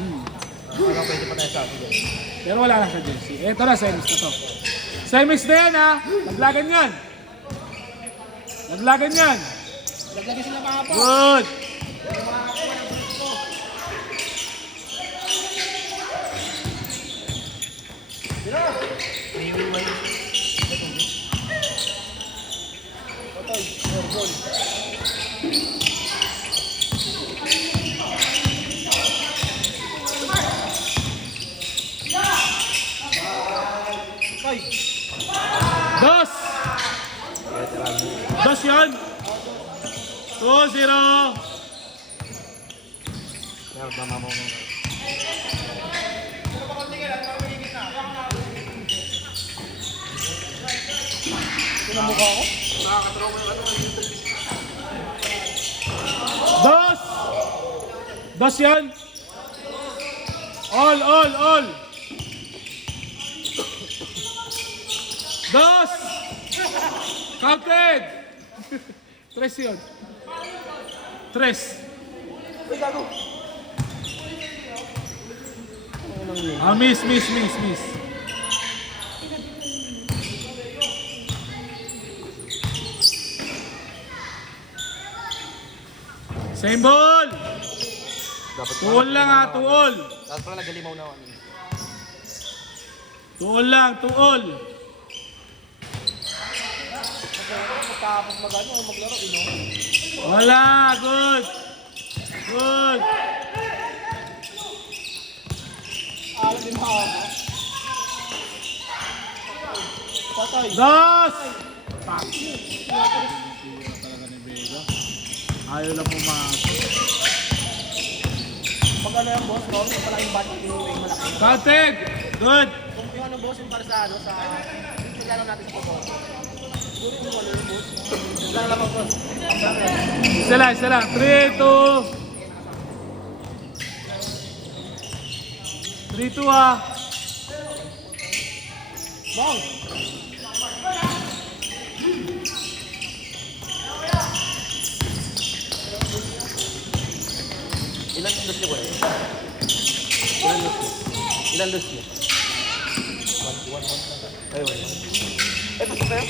Parang pwede pa tayo sa akin. Pero wala na sa jersey. Ito na, semis na to. Semis na yan ha. Naglagan yan. Naglagan yan. Naglagay sila kahapon. Good. Dos. Dos yun. 2-0. Meron ba mamaw mo? Ito na mukha ko? Dos. Dos yun. All. Dos. Counted. Tres yun. Tres. Miss. Same ball. Tuol lang ha, tuol. Dapat pala nagalimaw na ako. Tuol lang, tuol. Tapos magano maglaro, Wala, good. Good. Alam din ako. Patay. Dos. Pak. Talaga ni Vega. Ayaw lang pumasok. Pag ano yung boss, Romy, pala yung bat yung malaki. Counted. Good. Kung yung ano boss, yung para sa ano, sa pagkano natin sa photo. Siguro yung ano yung boss. Lang lang ang boss. Isa lang. 3-2. 3-2 ah. Bong! Ilan dos niyo ba? Ilan dos niyo? 1 Ay, 1. Pasok tayo?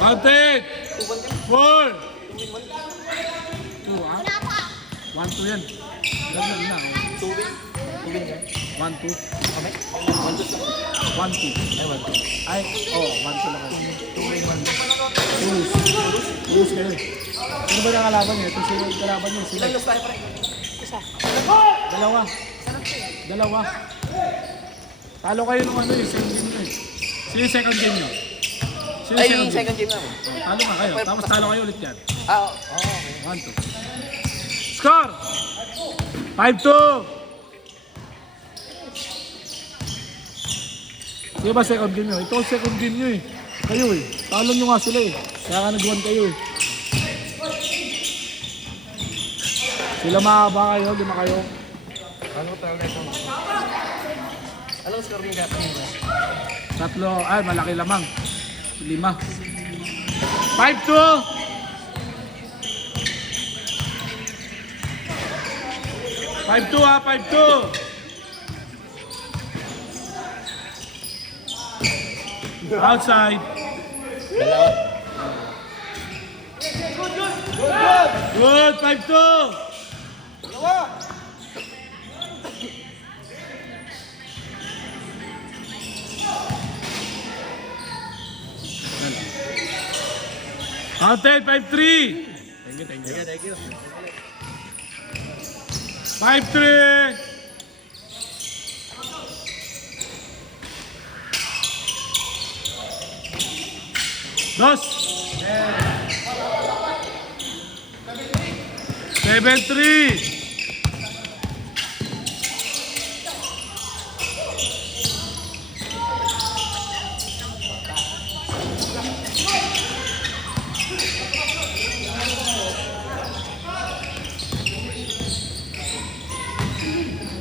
Counted. 2-1 4. 2-1. 2 ah. 1-2 yan. Ganun na. 2-win. 2-win yan. 1-2. Okay? 1-2 lang. 1-2. Ay, 1-2. Ay, 1-2 lang kayo. 2-win, 1-2. Lose kayo. Sino ba nakalaban niyo? Ito sino yung kalaban niyo? Sino? Ilan dos tayo pare? Isa. Dalawa. Talo kayo nung ano eh, second game nyo eh. Sino yung second game nyo? Sino Ay, yung second game namin. Talo nga kayo, tapos talo kayo ulit yan. Oo. Okay. 1-2. Score! 5-2! Sino ba second game nyo? Ito ang second game nyo eh. Kayo eh. Talo nyo nga sila eh. Kaya ka nag-1 kayo eh. Sila mahaba kayo, lima kayo. Ano talaga ito? Anong score niyo dapat niyo? 3, ay malaki lamang. 5. 5-2! 5-2 ha, 5-2! Outside. Dalawa. Good, 5-2! Dalawa! Counted, 5-3! Thank you. 5-3! Dos! 7-3!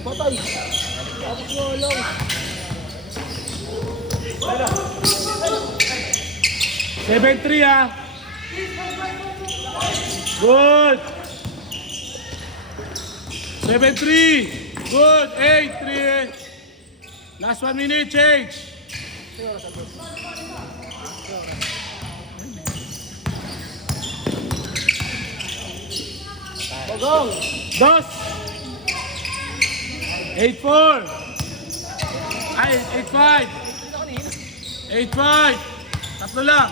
Patay! Tapos mo lang. 7-3 ha! Good! 7-3. Good. 8-3. Last 1 minute, change. Bogong! Dos. 8-4. Ay, 8-5. 8-5. Tatlo lang.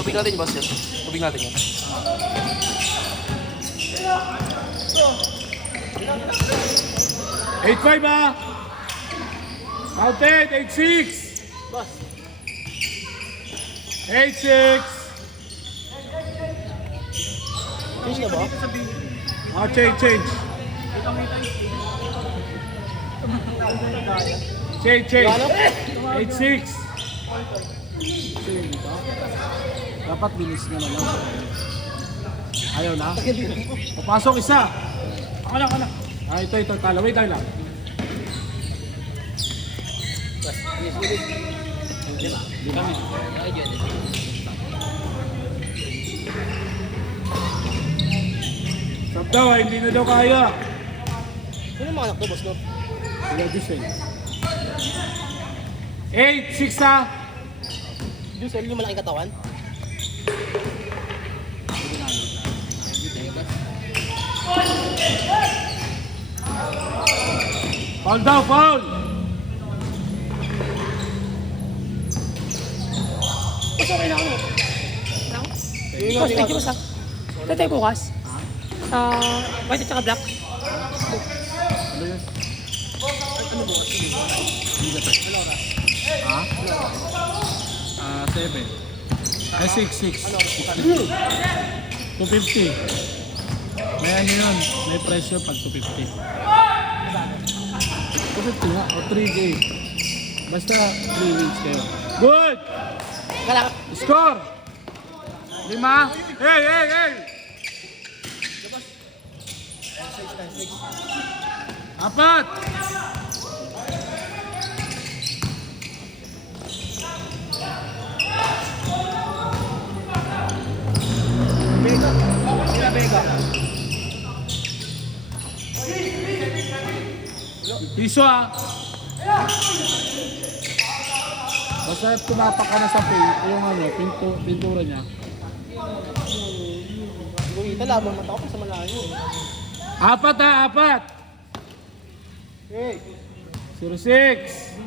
Tubig natin, boss. Yan. Tubig natin yan. 8-5 ah. Counted. 8-6. Boss. 8-6. Change na ba? Oh, change. Change. Ano? 8-6. Dapat bilis na lang. Ayaw na. Papasok isa. Ako na. Ah, ito. Tala. Wait lang. Stop daw, hindi na daw kaya. Sino yung mga anak to, boss, no? Sila Giselle. 8-6 ah. Yung sel, yung malaking katawan? Foul daw, foul. Boss, okay na ako. Boss, thank you, boss. Ito tayo bukas. White at saka black. Ano yun? Ha? 7. Ay, 6. 250. May ano yun? May presyo pag 250. 250 nga. O 3K. Basta 3 wins kayo. Good! Kala ka. Score! 5. Hey! 4. Bega. Piso ah. Basta tumapak ka na sa yung ano, pintura niya. Guhita, labang mata ko sa malayo. 4 ah, 4. Hey! 06.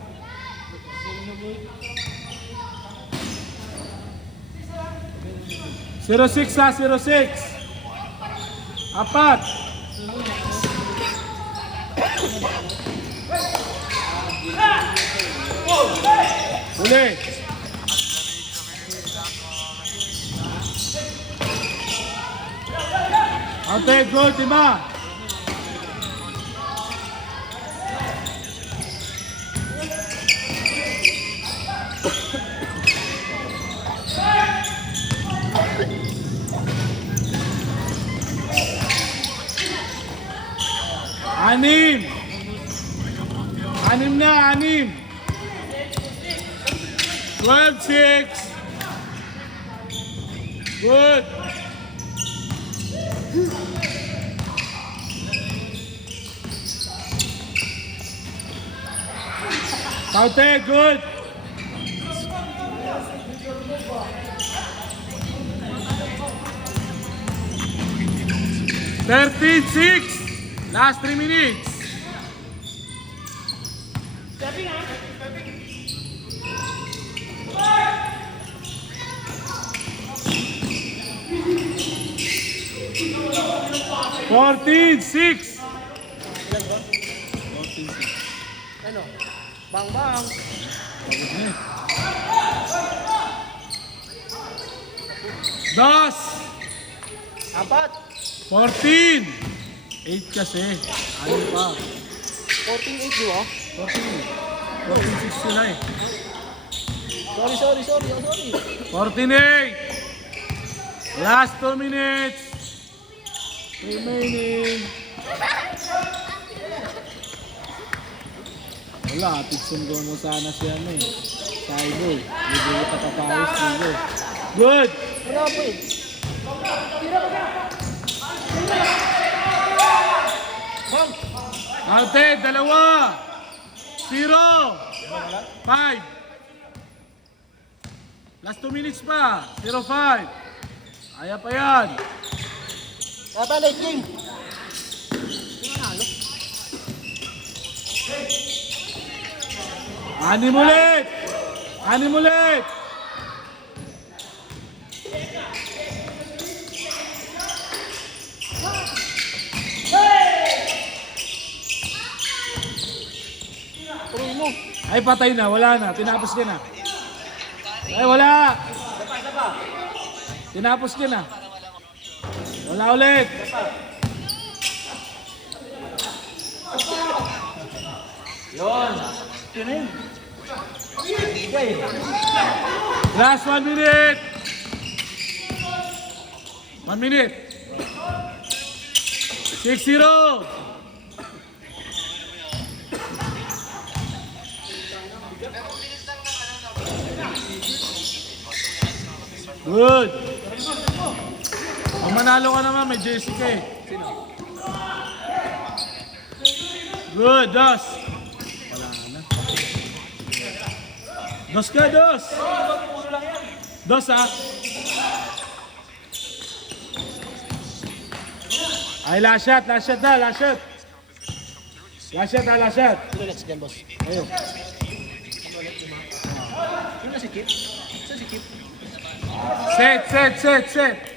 Zero six ah, 06. 4. Uli. Ate, good, 5. Anim. 12-6. Good. Kaute, good. $13-6. Last 3 minutes. $14-6. Ano? Bang! Dos. 4. 14. 8 kasi. Ano pa? 14-8, di ba? 14-6 sila eh. Sorry. 14-8. Last 2 minutes. Remaining. Wala, tiksun ko mo sana siya ano eh. Saibo. Bibili ka tatayos dito. Good! Wala po eh. Ante, 2. 0. 5. Last 2 minutes pa. 0-5. Kaya pa yan. Kaya late game. Anim ulit! Anim ulit! Tuloy mo. Ay, patay na. Wala na. Tinapos ka na. Ay, wala. Tinapos ka na. Wala ulit. Yun. Yun na yun. Okay. Last 1 minute. 1 minute. 6-0. Good. Kung manalo ka naman, may jersey ka eh. Good, Dos. Wala na. Dos ka, Dos. Dos, ha? Ay, last shot na, last shot. Last shot na, last shot. Relax dyan, boss. Ayun. Yun na si Kip. Saan si Kip? Set.